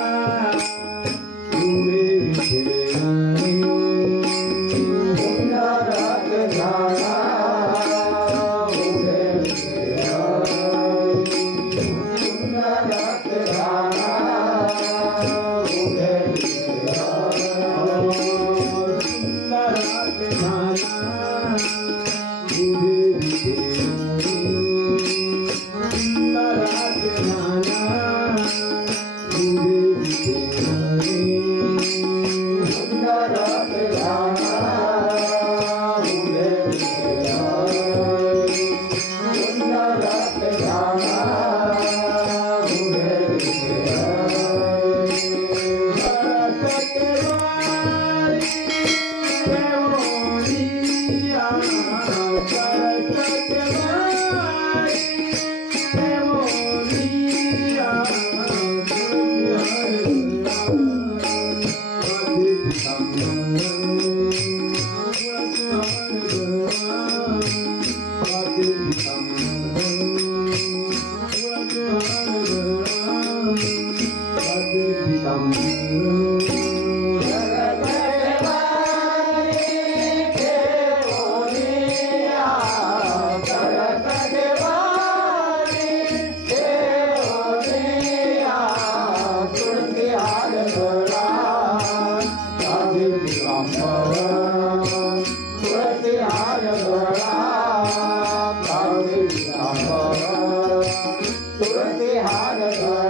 Uh... Tulsi hara dhara, tulsi hara dhara.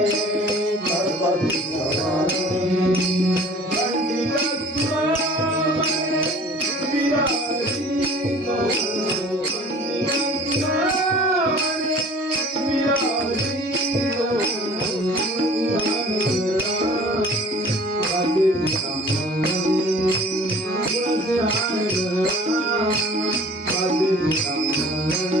Aleluia.